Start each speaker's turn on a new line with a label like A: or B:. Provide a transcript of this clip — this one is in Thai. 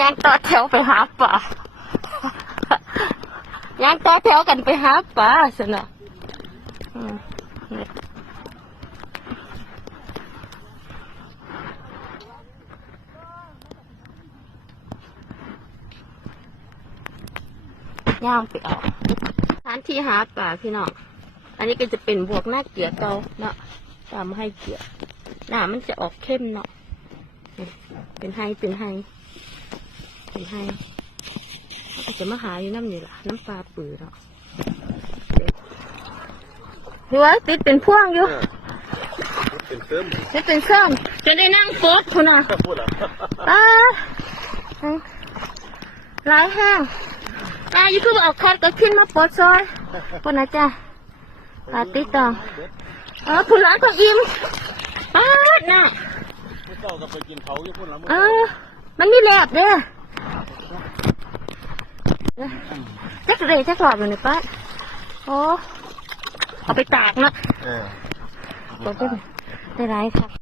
A: ย่างต่อแถวไปหาปลาย่างต่อแถวกันไปหาปลาสนะอืมนี่ย่างไปเอาสถานที่หาปลาพี่น้อง อันนี้ก็จะเป็นบวกหน้าเกลือเกาเนาะตามให้เกลือหน้ามันจะออกเข้มเนาะ เป็นไฮเป็นไฮ เป็นไฮอาจจะมาหาอยู่น้ำนี่ล่ะ น้ำปลาปือเนาะหัวติดเป็นพ่วงอยู่
B: เป็นเติม
A: ติดเป็นเสื่อมจะได้นั่งโป๊กคุณน่ะ
B: พูดอะ
A: ตาหลายแห้งตาอยู่คือเอาคัดก็ขึ้นมาปลดซอยปนนะจ๊ะปาติดต่อเออคุณร้านก็อิ่มป้าดเนาะ
B: ผู้เจ้าก็ไปกินเขาอยู่พุ่นละ
A: เออมันมีแลบเด้อ จักเลยจักหลอดเลยป้าดโอ้เอาไปตากเนาะ
B: เออ
A: บอกได้ได้ไรครับ